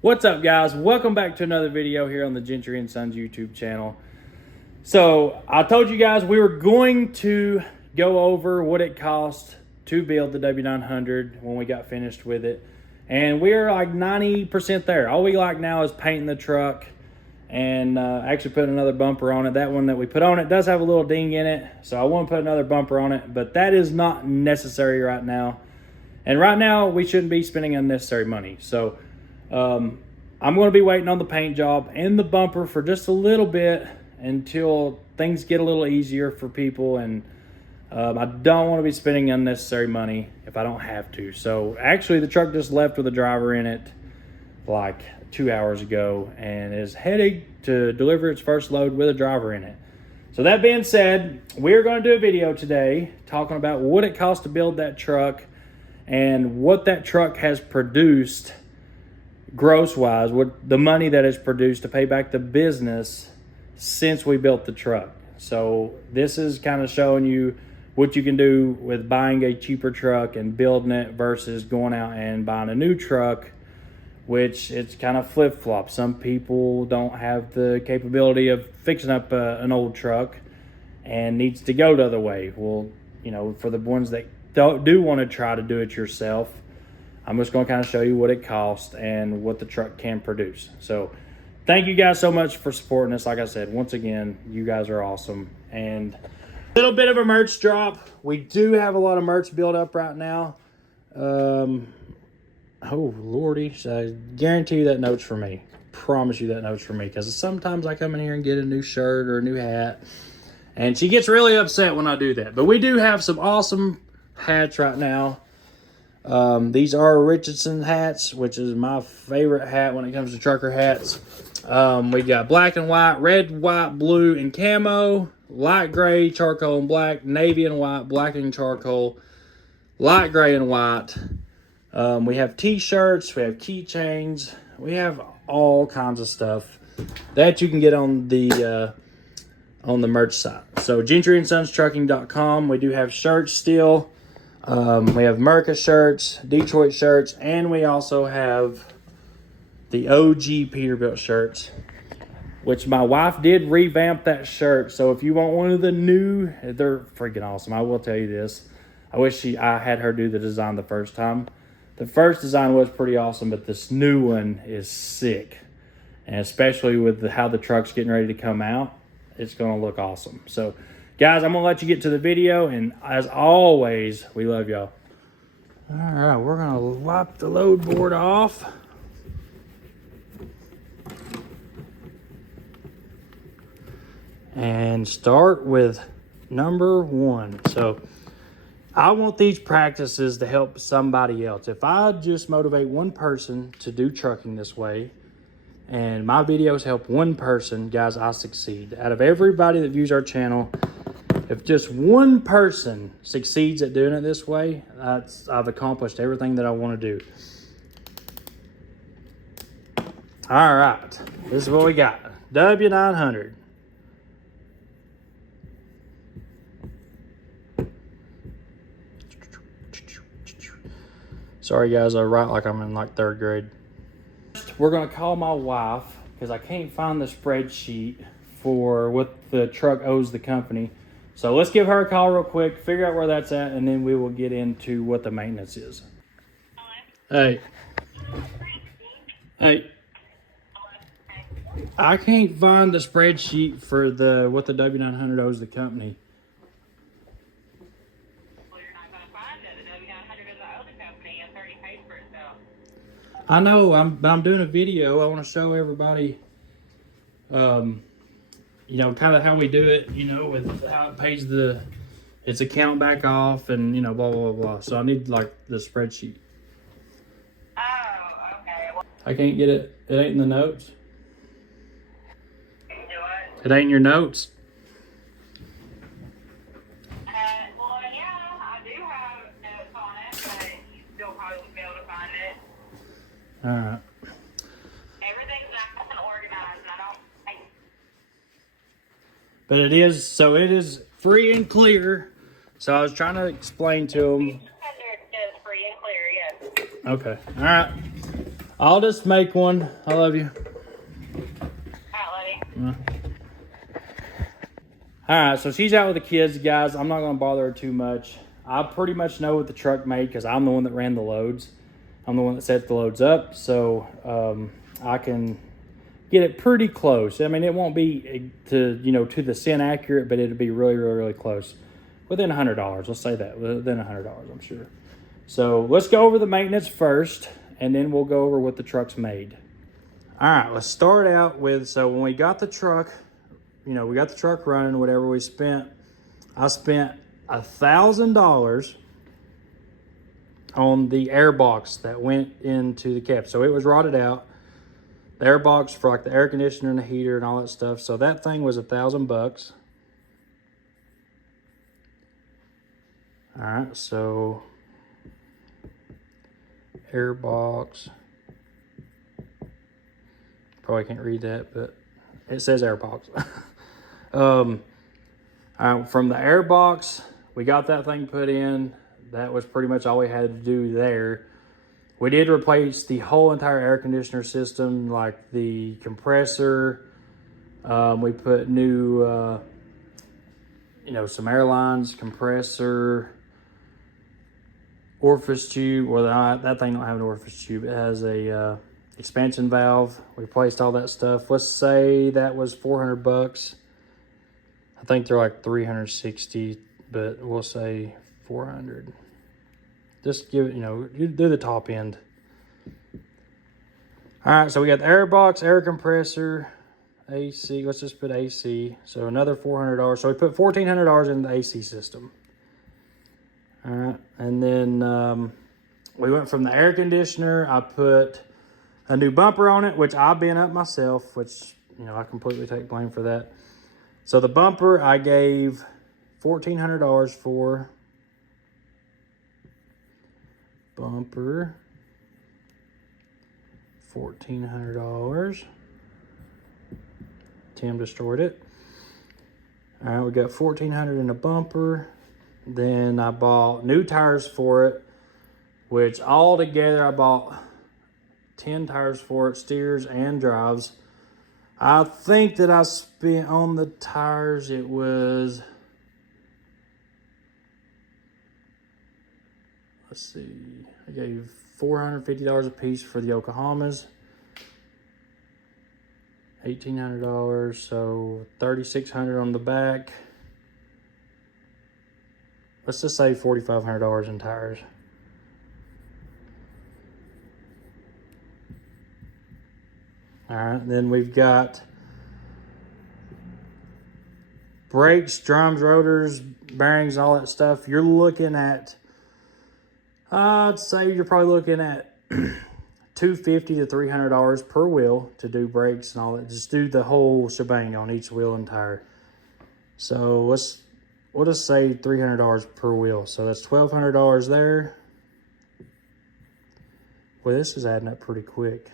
What's up, guys? Welcome back to another video here on the Gentry and Sons YouTube channel. So I told you guys we were going to go over what it cost to build the W900 when we got finished with it, and we're like 90% there. All we like now is painting the truck and actually putting another bumper on it. That one that we put on it does have a little ding in it, so I want to put another bumper on it, but that is not necessary right now. And right now we shouldn't be spending unnecessary money. So I'm going to be waiting on the paint job and the bumper for just a little bit until things get a little easier for people, and I don't want to be spending unnecessary money if I don't have to. So actually the truck just left with a driver in it like 2 hours ago and is headed to deliver its first load with a driver in it. So that being said, we're going to do a video today talking about what it costs to build that truck and what that truck has produced gross wise, what the money that is produced to pay back the business since we built the truck. So this is kind of showing you what you can do with buying a cheaper truck and building it versus going out and buying a new truck, which it's kind of flip-flop. Some people don't have the capability of fixing up an old truck and needs to go the other way. Well, you know, for the ones that do want to try to do it yourself, I'm just going to kind of show you what it costs and what the truck can produce. So thank you guys so much for supporting us. Like I said, once again, you guys are awesome. And a little bit of a merch drop. We do have a lot of merch built up right now. Oh lordy, so I guarantee you that note's for me. Promise you that note's for me, because sometimes I come in here and get a new shirt or a new hat and she gets really upset when I do that. But we do have some awesome hats right now. These are Richardson hats, which is my favorite hat when it comes to trucker hats. We got black and white, red, white, blue, and camo, light gray, charcoal, and black, navy and white, black and charcoal, light gray and white. We have t-shirts, we have keychains, we have all kinds of stuff that you can get on the merch site. So GentryandSonsTrucking.com. We do have shirts still. We have America shirts, Detroit shirts, and we also have the OG Peterbilt shirts, which my wife did revamp that shirt. So if you want one of the new, they're freaking awesome. I will tell you this. I wish I had her do the design the first time. The first design was pretty awesome, but this new one is sick. And especially with how the truck's getting ready to come out, it's going to look awesome. So guys, I'm going to let you get to the video, and as always, we love y'all. All right, we're going to wipe the load board off. And start with number 1. So I want these practices to help somebody else. If I just motivate one person to do trucking this way, and my videos help one person, guys, I succeed. Out of everybody that views our channel, if just one person succeeds at doing it this way, I've accomplished everything that I want to do. All right, this is what we got. W900. Sorry guys, I write like I'm in like 3rd grade. We're gonna call my wife because I can't find the spreadsheet for what the truck owes the company. So let's give her a call real quick, figure out where that's at, and then we will get into what the maintenance is. Hey. Hey. I can't find the spreadsheet for what the W900 owes the company. Well, you're not going to find it. The W900 doesn't owe the company. It's already paid for itself. I know, I'm doing a video. I want to show everybody, you know, kind of how we do it, you know, with how it pays its account back off and, you know, blah, blah, blah, blah. So I need, like, the spreadsheet. Oh, okay. Well, I can't get it. It ain't in the notes. do it. It ain't in your notes. Well, yeah, I do have notes on it, but you still probably wouldn't be able to find it. All right. Everything's nice and organized, and I don't think... But it is free and clear. So I was trying to explain to them. It's free and clear, yes. Okay. All right. I'll just make one. I love you. Alright, love you. All right, so she's out with the kids, guys. I'm not going to bother her too much. I pretty much know what the truck made because I'm the one that ran the loads. I'm the one that set the loads up, so I can get it pretty close. I mean, it won't be to the cent accurate, but it'll be really, really, really close. Within $100, let's say that. Within $100, I'm sure. So let's go over the maintenance first, and then we'll go over what the truck's made. All right, let's start out with, so when we got the truck, we got the truck running, whatever I spent $1,000 on the air box that went into the cab. So it was rotted out. The air box for like the air conditioner and the heater and all that stuff. So that thing was $1,000. All right, so air box. Probably can't read that, but it says air box. From the air box, we got that thing put in. That was pretty much all we had to do there. We did replace the whole entire air conditioner system, like the compressor. We put new, some air lines, compressor, orifice tube. Well, that thing don't have an orifice tube. It has a expansion valve. We replaced all that stuff. Let's say that was $400. I think they're like 360, but we'll say 400. Just give it, you do the top end. All right, so we got the air box, air compressor, AC. Let's just put AC. So another $400. So we put $1,400 in the AC system. All right, and then we went from the air conditioner. I put a new bumper on it, which I bent up myself, which, I completely take blame for that. So the bumper I gave $1,400 for. Bumper, $1,400. Tim destroyed it. All right, we got $1,400 in the bumper. Then I bought new tires for it, which all together I bought 10 tires for it, steers and drives. I think that I spent on the tires, it was, let's see, I gave $450 a piece for the Yokohamas. $1,800, so $3,600 on the back. Let's just say $4,500 in tires. All right, then we've got brakes, drums, rotors, bearings, all that stuff. You're looking at, I'd say you're probably looking at $250 to $300 per wheel to do brakes and all that. Just do the whole shebang on each wheel and tire. So we'll just say $300 per wheel. So that's $1,200 there. Well, this is adding up pretty quick.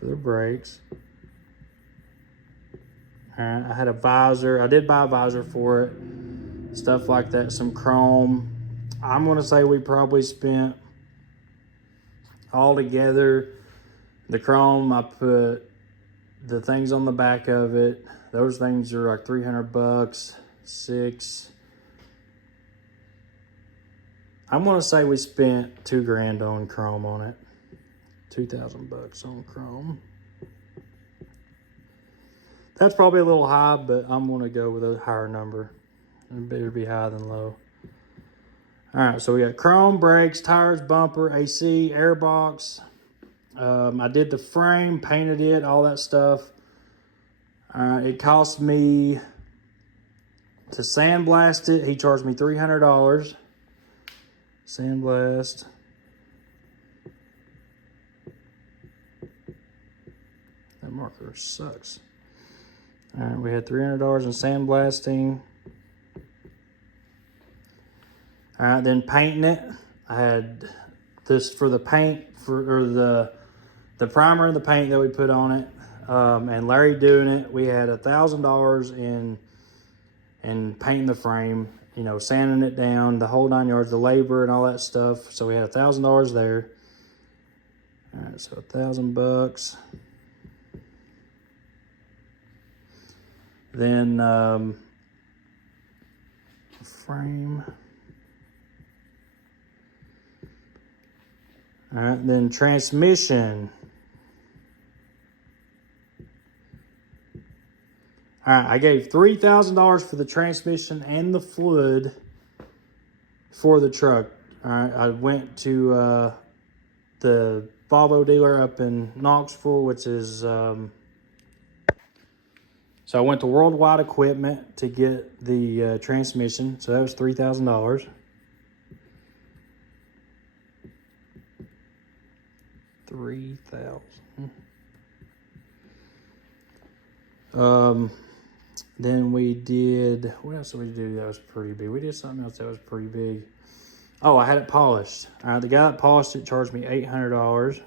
For the brakes. All right, I had a visor. I did buy a visor for it. Stuff like that, some chrome. I'm going to say we probably spent all together, the chrome, I put the things on the back of it. Those things are like $300, $6. I'm going to say we spent $2,000 on chrome on it. $2,000 on chrome. That's probably a little high, but I'm going to go with a higher number. It better be high than low. All right, so we got chrome, brakes, tires, bumper, AC, air box. I did the frame, painted it, all that stuff. It cost me to sandblast it. He charged me $300. Sandblast. That marker sucks. All right, we had $300 in sandblasting. All right, then painting it. I had this for the paint, or the primer and the paint that we put on it. And Larry doing it. We had $1,000 in painting the frame, sanding it down, the whole 9 yards, the labor and all that stuff. So we had $1,000 there. All right, so $1,000. Then frame. All right, then transmission. All right, I gave $3,000 for the transmission and the fluid for the truck. All right, I went to the Volvo dealer up in Knoxville, which is, so I went to Worldwide Equipment to get the transmission. So that was $3,000. $3,000. Then we did, what else did we do that was pretty big? We did something else that was pretty big. Oh, I had it polished. All right, the guy that polished it charged me $800.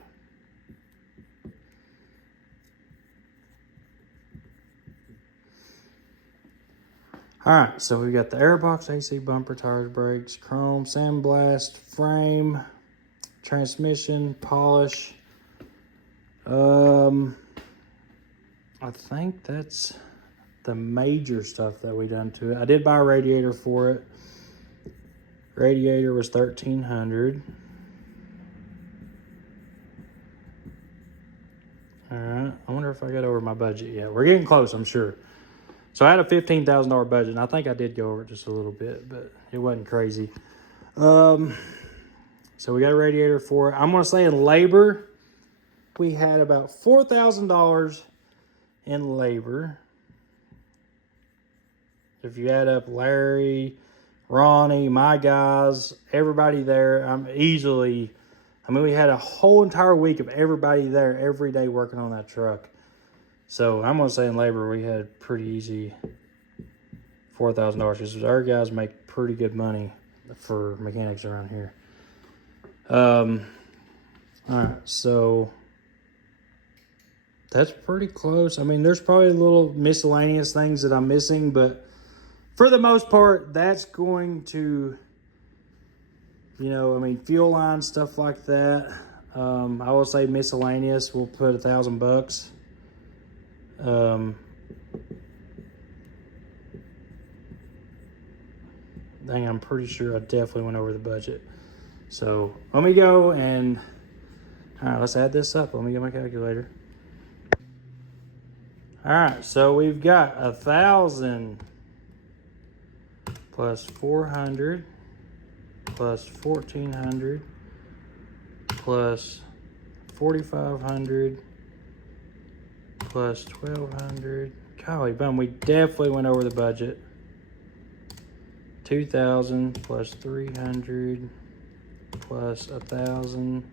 All right, so we got the airbox, AC, bumper, tires, brakes, chrome, sandblast, frame, transmission, polish. I think that's the major stuff that we done to it. I did buy a radiator for it. Radiator was $1,300. All right, I wonder if I got over my budget yet. We're getting close, I'm sure. So I had a $15,000 budget, and I think I did go over it just a little bit, but it wasn't crazy. So we got a radiator for it. I'm gonna say in labor, we had about $4,000 in labor. If you add up Larry, Ronnie, my guys, everybody there, we had a whole entire week of everybody there every day working on that truck. So I'm going to say in labor, we had pretty easy $4,000 because our guys make pretty good money for mechanics around here. All right, so that's pretty close. I mean, there's probably little miscellaneous things that I'm missing, but for the most part, that's going to, fuel line, stuff like that. I will say miscellaneous, we'll put $1,000. Dang, I'm pretty sure I definitely went over the budget. So let me go and, all right, let's add this up. Let me get my calculator. All right, so we've got 1,000 plus 400 plus 1,400 plus 4,500 plus 1,200. Golly bum, we definitely went over the budget. 2,000 plus 300 plus 1,000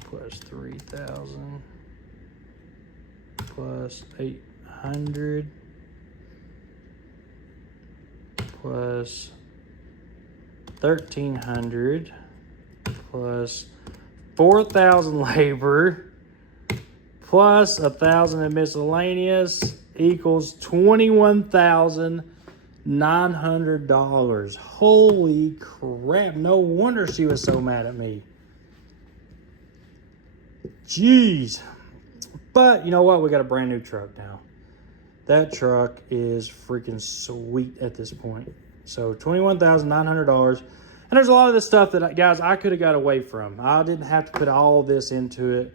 plus 3,000 plus 800 plus 1,300 plus 4,000 labor plus 1,000 in miscellaneous equals $21,900. Holy crap, no wonder she was so mad at me. Jeez. But you know what? We got a brand new truck now. That truck is freaking sweet at this point. So $21,900. And there's a lot of this stuff that, guys, I could have got away from. I didn't have to put all this into it.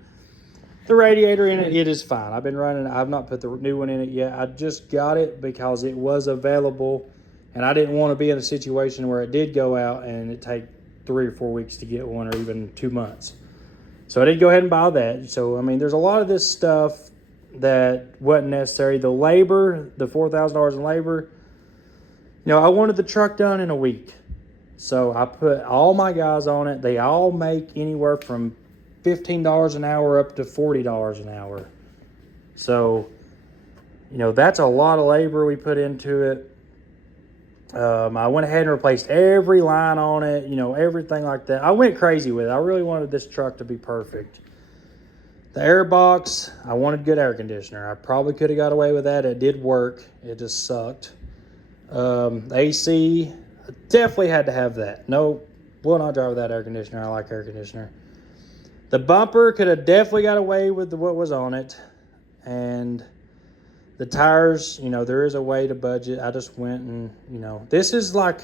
The radiator in it is fine. I've been running it. I've not put the new one in it yet. I just got it because it was available. And I didn't want to be in a situation where it did go out and it take 3 or 4 weeks to get one, or even 2 months. So I did go ahead and buy that. So, I mean, there's a lot of this stuff that wasn't necessary. The labor, the $4,000 in labor, I wanted the truck done in a week. So I put all my guys on it. They all make anywhere from $15 an hour up to $40 an hour. So, that's a lot of labor we put into it. I went ahead and replaced every line on it, everything like that. I went crazy with it. I really wanted this truck to be perfect. The airbox, I wanted good air conditioner. I probably could have got away with that. It did work. It just sucked. AC, I definitely had to have that. No will not drive without air conditioner. I like air conditioner. The bumper could have definitely got away with what was on it. And the tires, you know, there is a way to budget. I just went and, you know, this is like,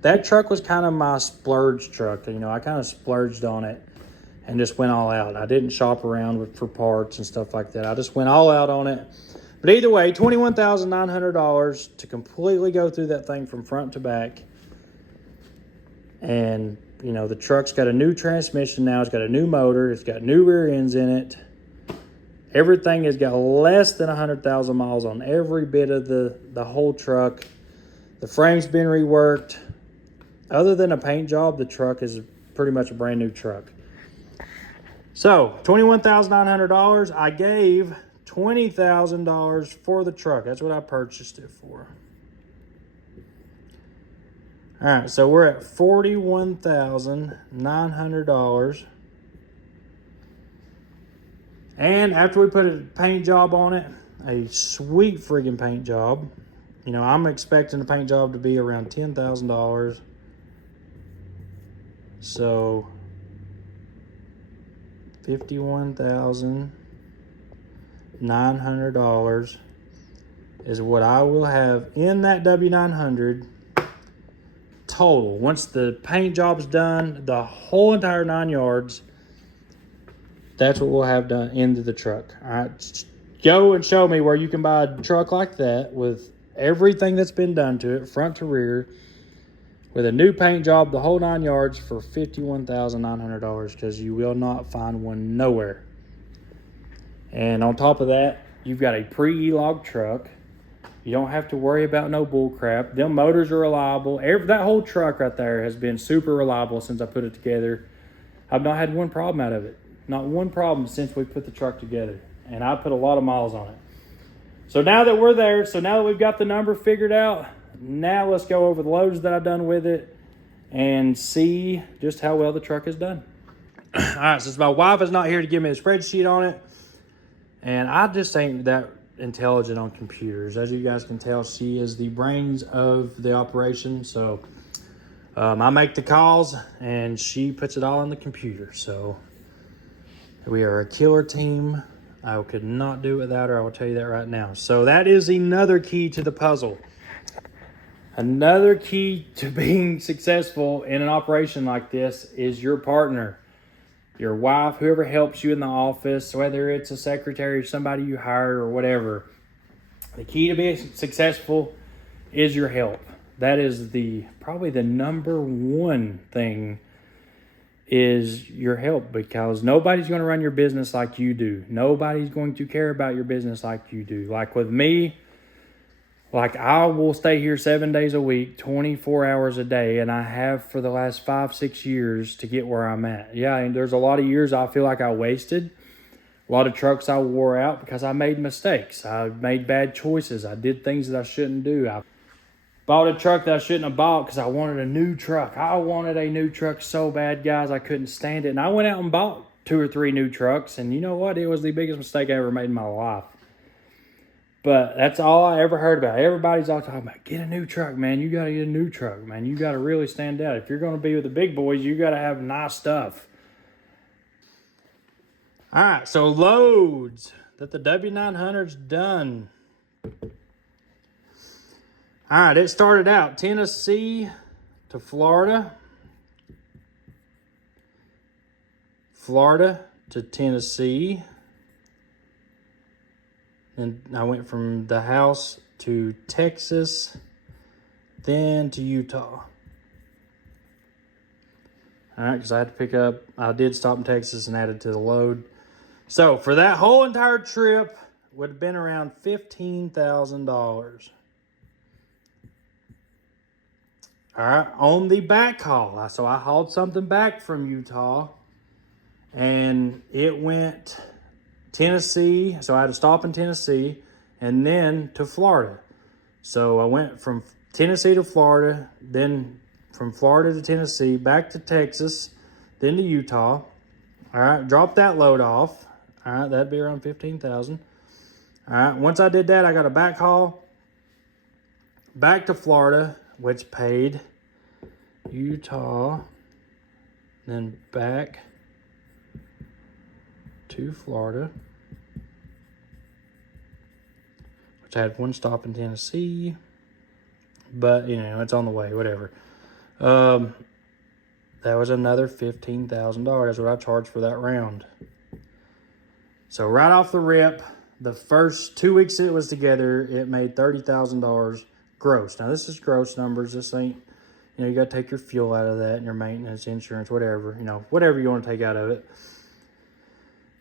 that truck was kind of my splurge truck. You know, I kind of splurged on it and just went all out. I didn't shop around for parts and stuff like that. I just went all out on it. But either way, $21,900 to completely go through that thing from front to back. And, you know, the truck's got a new transmission now. It's got a new motor. It's got new rear ends in it. Everything has got less than 100,000 miles on every bit of the whole truck. The frame's been reworked. Other than a paint job, the truck is pretty much a brand new truck. So, $21,900. I gave $20,000 for the truck. That's what I purchased it for. All right, so we're at $41,900. And after we put a paint job on it, a sweet friggin' paint job. You know, I'm expecting the paint job to be around $10,000. So, $51,900 is what I will have in that W900 total. Once the paint job's done, the whole entire 9 yards, that's what we'll have done into the truck. All right, go and show me where you can buy a truck like that with everything that's been done to it, front to rear, with a new paint job, the whole 9 yards for $51,900, because you will not find one nowhere. And on top of that, you've got a pre-E-log truck. You don't have to worry about no bull crap. Them motors are reliable. That whole truck right there has been super reliable since I put it together. I've not had one problem out of it. Not one problem since we put the truck together. And I put a lot of miles on it. So now that we're there, so now that we've got the number figured out, now let's go over the loads that I've done with it and see just how well the truck has done. All right, since my wife is not here to give me a spreadsheet on it, and I just ain't that intelligent on computers. As you guys can tell, she is the brains of the operation. So I make the calls and she puts it all on the computer. So we are a killer team. I could not do it without her. I will tell you that right now. So that is another key to the puzzle. Another key to being successful in an operation like this is your partner, your wife, whoever helps you in the office, whether it's a secretary or somebody you hire or whatever. The key to being successful is your help. That is probably the number one thing, is your help, because nobody's going to run your business like you do. Nobody's going to care about your business like you do. Like with me, like I will stay here 7 days a week, 24 hours a day, and I have for the last 5-6 years to get where I'm at. Yeah, and there's a lot of years I feel like I wasted. A lot of trucks I wore out because I made mistakes. I made bad choices. I did things that I shouldn't do. I bought a truck that I shouldn't have bought because I wanted a new truck. I wanted a new truck so bad, guys, I couldn't stand it. And I went out and bought 2 or 3 new trucks, and you know what? It was the biggest mistake I ever made in my life. But that's all I ever heard about. Everybody's all talking about, get a new truck, man. You got to get a new truck, man. You got to really stand out. If you're going to be with the big boys, you got to have nice stuff. All right, so loads that the W900's done. All right, it started out Tennessee to Florida. Florida to Tennessee. And I went from the house to Texas, then to Utah. All right, because I had to pick up, I did stop in Texas and added to the load. So for that whole entire trip, would have been around $15,000. All right, on the back haul. So I hauled something back from Utah, and it went Tennessee, so I had to stop in Tennessee, and then to Florida. So I went from Tennessee to Florida, then from Florida to Tennessee, back to Texas, then to Utah. All right, dropped that load off. All right, that'd be around $15,000. All right, once I did that, I got a back haul back to Florida, which paid Utah then back to Florida, which I had one stop in Tennessee, but you know, it's on the way, whatever. That was another $15,000. That's what I charged for that round. So right off the rip, the first 2 weeks it was together, it made $30,000 gross. Now this is gross numbers. This ain't, you know, you got to take your fuel out of that and your maintenance, insurance, whatever, you know, whatever you want to take out of it.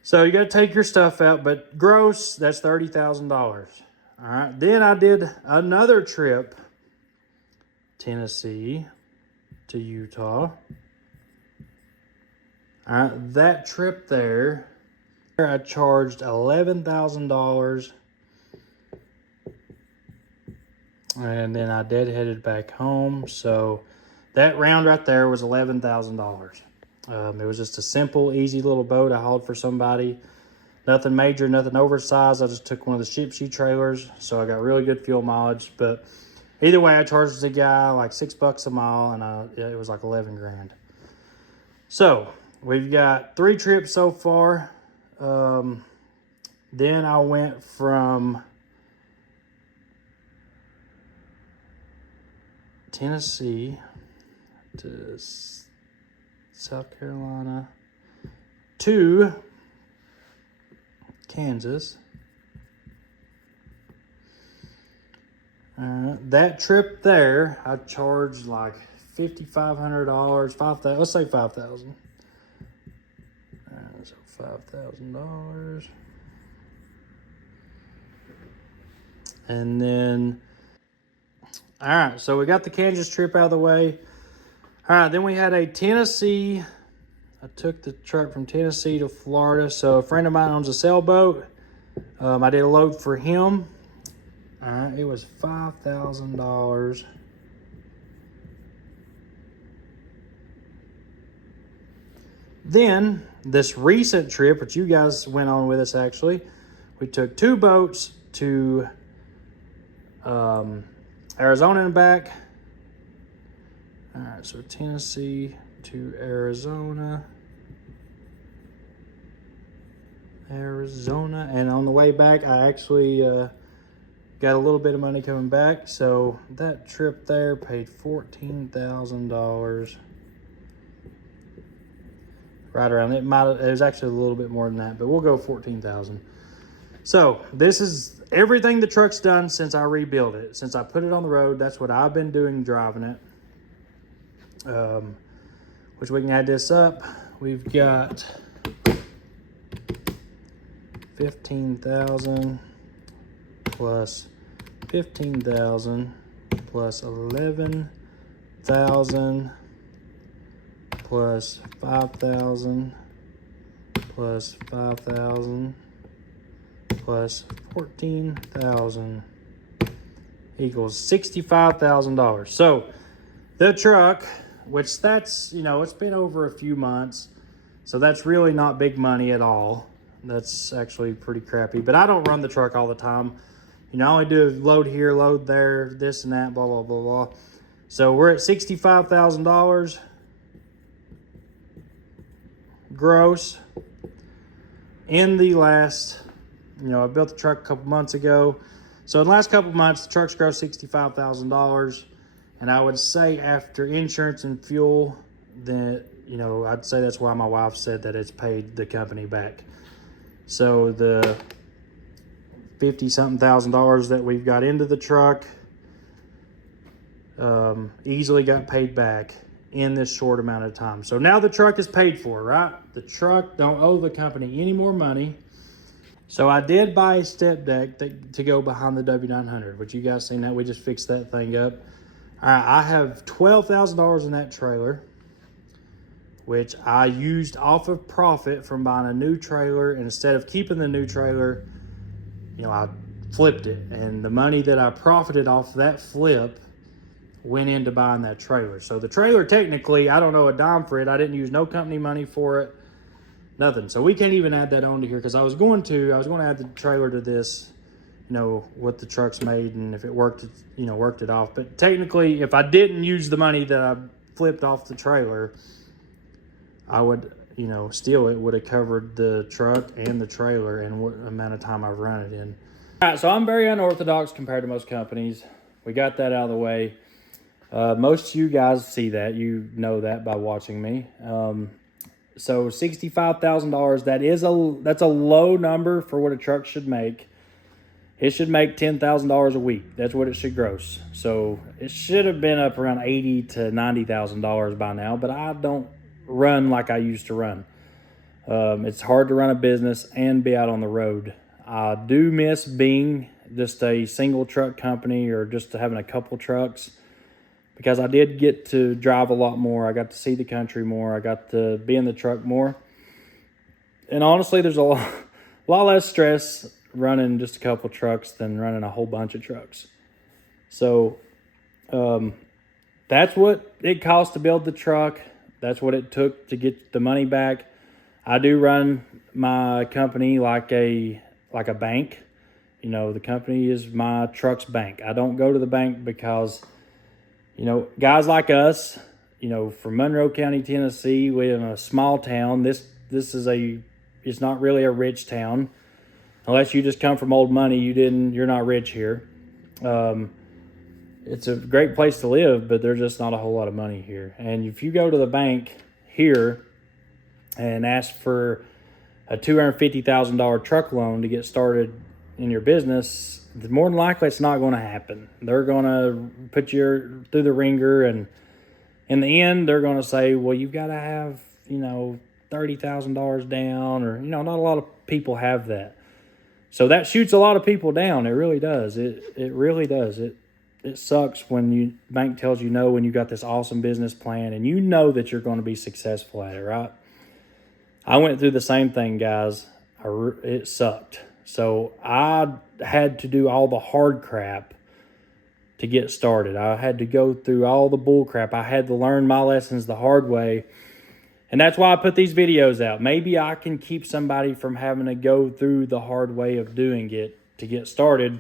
So you got to take your stuff out, but gross, that's $30,000. All right. Then I did another trip, Tennessee to Utah. All right. That trip there, I charged $11,000. And then I deadheaded back home. So that round right there was $11,000. It was just a simple, easy little boat I hauled for somebody. Nothing major, nothing oversized. I just took one of the ship sheet trailers, so I got really good fuel mileage. But either way, I charged the guy like $6 a mile, and it was like 11 grand. So we've got 3 trips so far. Then I went from Tennessee to South Carolina to Kansas. That trip there, I charged like $5,500, $5,000. Let's say $5,000. So $5,000. And then, all right, so we got the Kansas trip out of the way. All right, then we had a Tennessee. I took the truck from Tennessee to Florida. So a friend of mine owns a sailboat. I did a load for him. All right, it was $5,000. Then this recent trip, which you guys went on with us actually, we took 2 boats to Arizona and back. All right, so Tennessee to Arizona. And on the way back, I actually got a little bit of money coming back. So that trip there paid $14,000. Right around it. It was actually a little bit more than that, but we'll go $14,000. So this is everything the truck's done since I rebuilt it. Since I put it on the road, that's what I've been doing driving it. Which we can add this up. We've got 15,000 plus 15,000 plus 11,000 plus 5,000 plus 5,000 plus 14,000 equals $65,000. So the truck, which that's, you know, it's been over a few months, so that's really not big money at all. That's actually pretty crappy, but I don't run the truck all the time. You know, I only do load here, load there, this and that, blah, blah, blah, blah. So we're at $65,000 gross. In the last, you know, I built the truck a couple months ago. So in the last couple months, the truck's grossed $65,000. And I would say after insurance and fuel, that, you know, I'd say that's why my wife said that it's paid the company back. So the $50-something thousand that we've got into the truck easily got paid back in this short amount of time. So now the truck is paid for, right? The truck don't owe the company any more money. So I did buy a step deck to go behind the W900, which you guys seen that. We just fixed that thing up. All right, I have $12,000 in that trailer, which I used off of profit from buying a new trailer. And instead of keeping the new trailer, you know, I flipped it. And the money that I profited off that flip went into buying that trailer. So the trailer, technically, I don't know a dime for it. I didn't use no company money for it, nothing. So we can't even add that onto here, because I was going to add the trailer to this, you know, what the truck's made, and if it worked, you know, worked it off. But technically, if I didn't use the money that I flipped off the trailer, I would, still it would have covered the truck and the trailer and what amount of time I've run it in. All right, so I'm very unorthodox compared to most companies. We got that out of the way. Most of you guys see that. You know that by watching me. So $65,000, that's a low number for what a truck should make. It should make $10,000 a week. That's what it should gross. So it should have been up around $80,000 to $90,000 by now, but I don't run like I used to run. It's hard to run a business and be out on the road. I do miss being just a single truck company or just having a couple trucks, because I did get to drive a lot more. I got to see the country more. I got to be in the truck more. And honestly, there's a lot less stress running just a couple trucks than running a whole bunch of trucks. So that's what it cost to build the truck. That's what it took to get the money back. I do run my company like a bank. The company is my truck's bank. I don't go to the bank because, guys like us, from Monroe County, Tennessee, we're in a small town. It's not really a rich town. Unless you just come from old money, you're not rich here. It's a great place to live, but there's just not a whole lot of money here. And if you go to the bank here and ask for a $250,000 truck loan to get started in your business, more than likely it's not going to happen. They're going to put you through the ringer, and in the end, they're going to say, well, you've got to have, $30,000 down, or, not a lot of people have that. So that shoots a lot of people down. It really does. It really does. It sucks when bank tells you no when you got this awesome business plan and you know that you're going to be successful at it, right? I went through the same thing, guys. It sucked. So I had to do all the hard crap to get started. I had to go through all the bull crap. I had to learn my lessons the hard way. And that's why I put these videos out. Maybe I can keep somebody from having to go through the hard way of doing it to get started,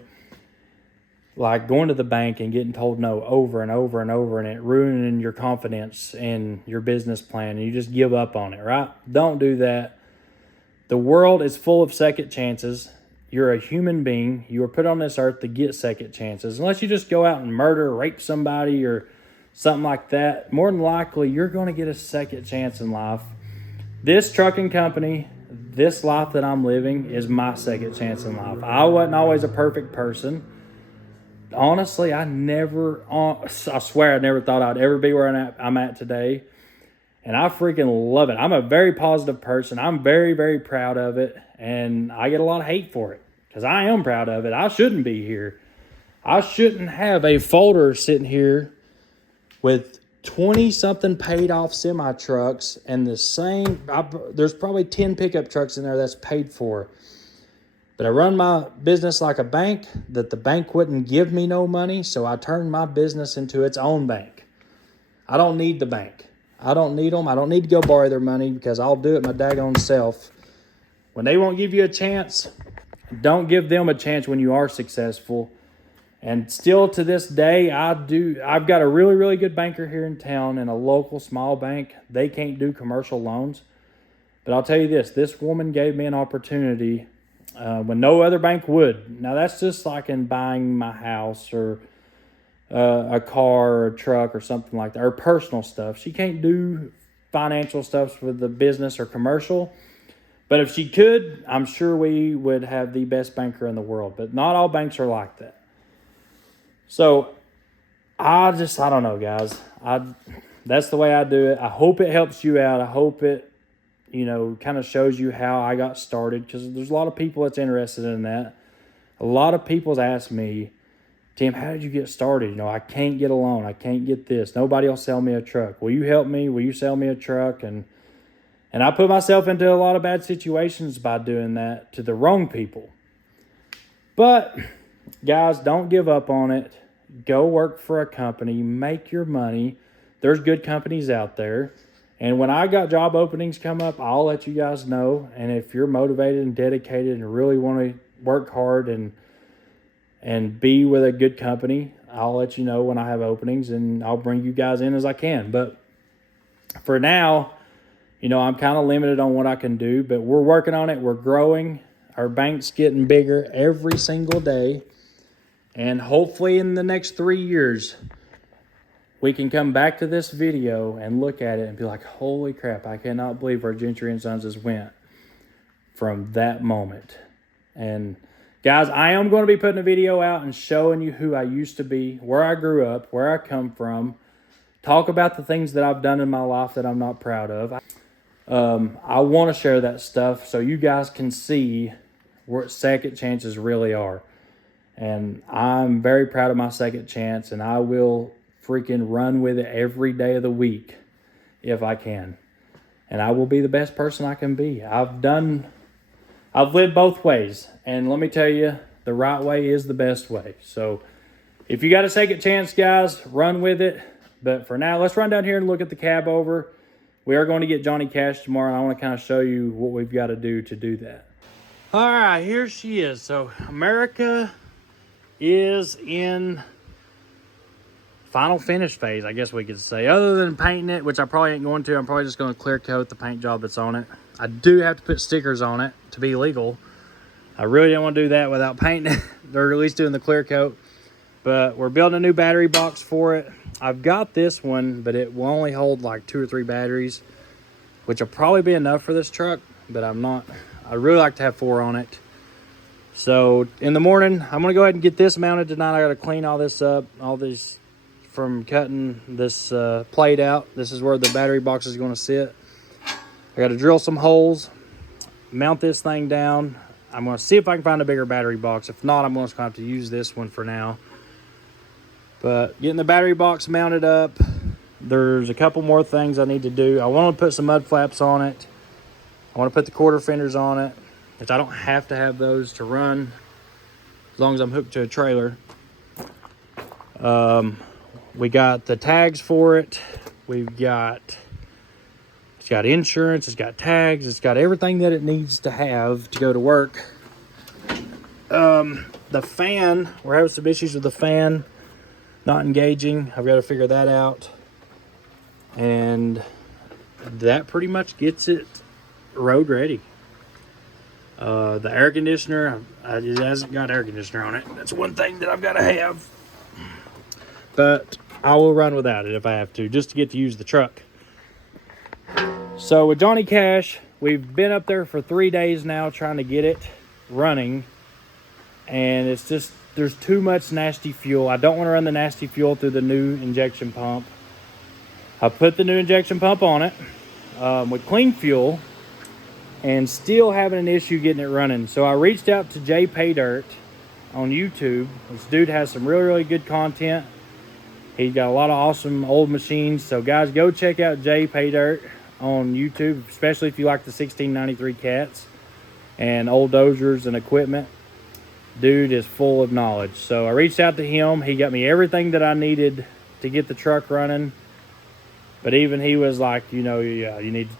like going to the bank and getting told no over and over and over, and it ruining your confidence in your business plan, and you just give up on it, right? Don't do that. The world is full of second chances. You're a human being. You were put on this earth to get second chances. Unless you just go out and murder, rape somebody, or something like that, more than likely you're going to get a second chance in life. This trucking company, this life that I'm living, is my second chance in life. I wasn't always a perfect person. Honestly, I swear I never thought I'd ever be where I'm at today. And I freaking love it. I'm a very positive person. I'm very, very proud of it. And I get a lot of hate for it because I am proud of it. I shouldn't be here. I shouldn't have a folder sitting here with 20-something paid-off semi-trucks and there's probably 10 pickup trucks in there that's paid for. But I run my business like a bank, that the bank wouldn't give me no money, so I turned my business into its own bank. I don't need the bank. I don't need them. I don't need to go borrow their money because I'll do it my daggone self. When they won't give you a chance, don't give them a chance when you are successful. And still to this day, I've got a really, really good banker here in town and a local small bank. They can't do commercial loans. But I'll tell you this woman gave me an opportunity when no other bank would. Now, that's just like in buying my house or a car or a truck or something like that, or personal stuff. She can't do financial stuff with the business or commercial. But if she could, I'm sure we would have the best banker in the world. But not all banks are like that. So I don't know, guys. That's the way I do it. I hope it helps you out. I hope it, kind of shows you how I got started, because there's a lot of people that's interested in that. A lot of people's asked me, Tim, how did you get started? I can't get a loan. I can't get this. Nobody will sell me a truck. Will you help me? Will you sell me a truck? And I put myself into a lot of bad situations by doing that to the wrong people. But guys, don't give up on it. Go work for a company. Make your money. There's good companies out there. And when I got job openings come up, I'll let you guys know. And if you're motivated and dedicated and really want to work hard and be with a good company, I'll let you know when I have openings, and I'll bring you guys in as I can. But for now, You know, I'm kind of limited on what I can do, but we're working on it. We're growing. Our bank's getting bigger every single day. And hopefully in the next 3 years, we can come back to this video and look at it and be like, holy crap, I cannot believe where Gentry and Sons has went from that moment. And guys, I am going to be putting a video out and showing you who I used to be, where I grew up, where I come from, talk about the things that I've done in my life that I'm not proud of. I want to share that stuff so you guys can see what second chances really are. And I'm very proud of my second chance, and I will freaking run with it every day of the week if I can. And I will be the best person I can be. I've lived both ways, and let me tell you, the right way is the best way. So if you got a second chance, guys, run with it. But for now, let's run down here and look at the cab over. We are going to get Johnny Cash tomorrow, and I want to kind of show you what we've got to do that. All right, here she is. So America is in final finish phase, I guess we could say. Other than painting it, which I probably ain't going to. I'm probably just going to clear coat the paint job that's on it. I do have to put stickers on it to be legal. I really didn't want to do that without painting it, or at least doing the clear coat. But we're building a new battery box for it. I've got this one, but it will only hold like 2 or 3 batteries, which will probably be enough for this truck, but I really like to have 4 on it. So in the morning, I'm gonna go ahead and get this mounted tonight. I gotta clean all this up, all these from cutting this plate out. This is where the battery box is gonna sit. I gotta drill some holes, mount this thing down. I'm gonna see if I can find a bigger battery box. If not, I'm just gonna have to use this one for now. But getting the battery box mounted up, there's a couple more things I need to do. I want to put some mud flaps on it. I want to put the quarter fenders on it, which I don't have to have those to run as long as I'm hooked to a trailer. We got the tags for it. It's got insurance, it's got tags, it's got everything that it needs to have to go to work. The fan, we're having some issues with the fan not engaging. I've got to figure that out. And that pretty much gets it road ready. The air conditioner, it hasn't got air conditioner on it. That's one thing that I've got to have. But I will run without it if I have to, just to get to use the truck. So with Johnny Cash, we've been up there for 3 days now trying to get it running. And it's just, there's too much nasty fuel. I don't want to run the nasty fuel through the new injection pump. I put the new injection pump on it with clean fuel and still having an issue getting it running. So I reached out to Jay Paydirt on YouTube. This dude has some really, really good content. He's got a lot of awesome old machines. So guys, go check out Jay Paydirt on YouTube, especially if you like the 1693 cats and old dozers and equipment. Dude is full of knowledge. So I reached out to him. He got me everything that I needed to get the truck running. But even he was like, you know, yeah, you need to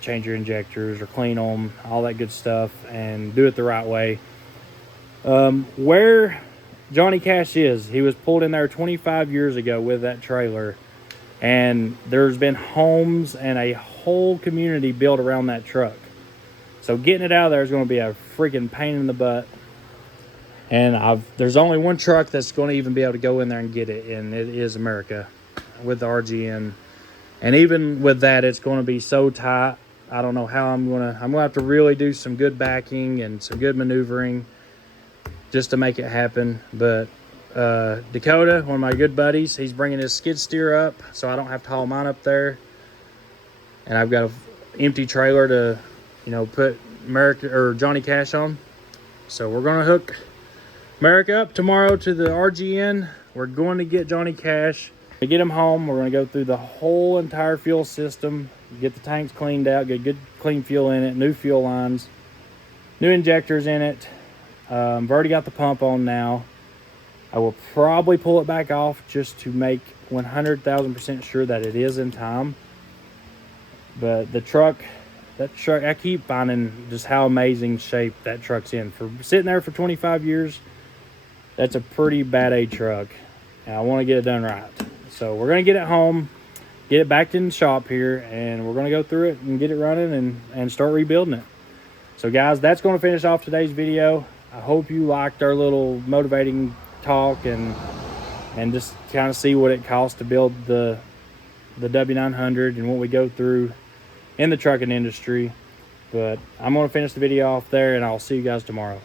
change your injectors or clean them, all that good stuff, and do it the right way. Where Johnny Cash is, he was pulled in there 25 years ago with that trailer. And there's been homes and a whole community built around that truck. So getting it out of there is going to be a freaking pain in the butt. And there's only one truck that's going to even be able to go in there and get it, and it is America with the RGN. And even with that, it's going to be so tight. I don't know how I'm going to have to really do some good backing and some good maneuvering just to make it happen. But Dakota, one of my good buddies, he's bringing his skid steer up so I don't have to haul mine up there. And I've got an empty trailer to, you know, put America or Johnny Cash on. So we're going to hook America up tomorrow to the RGN. We're going to get Johnny Cash. To get him home, we're going to go through the whole entire fuel system, get the tanks cleaned out, get good clean fuel in it, new fuel lines, new injectors in it. I've already got the pump on now. I will probably pull it back off just to make 100,000% sure that it is in time. But that truck, I keep finding just how amazing shape that truck's in. For sitting there for 25 years, that's a pretty bad A truck. And I want to get it done right. So we're going to get it home. get it back in the shop here, and we're going to go through it and get it running and start rebuilding it. So guys, that's going to finish off today's video. I hope you liked our little motivating talk and just kind of see what it costs to build the W900 and what we go through in the trucking industry. But I'm going to finish the video off there, and I'll see you guys tomorrow.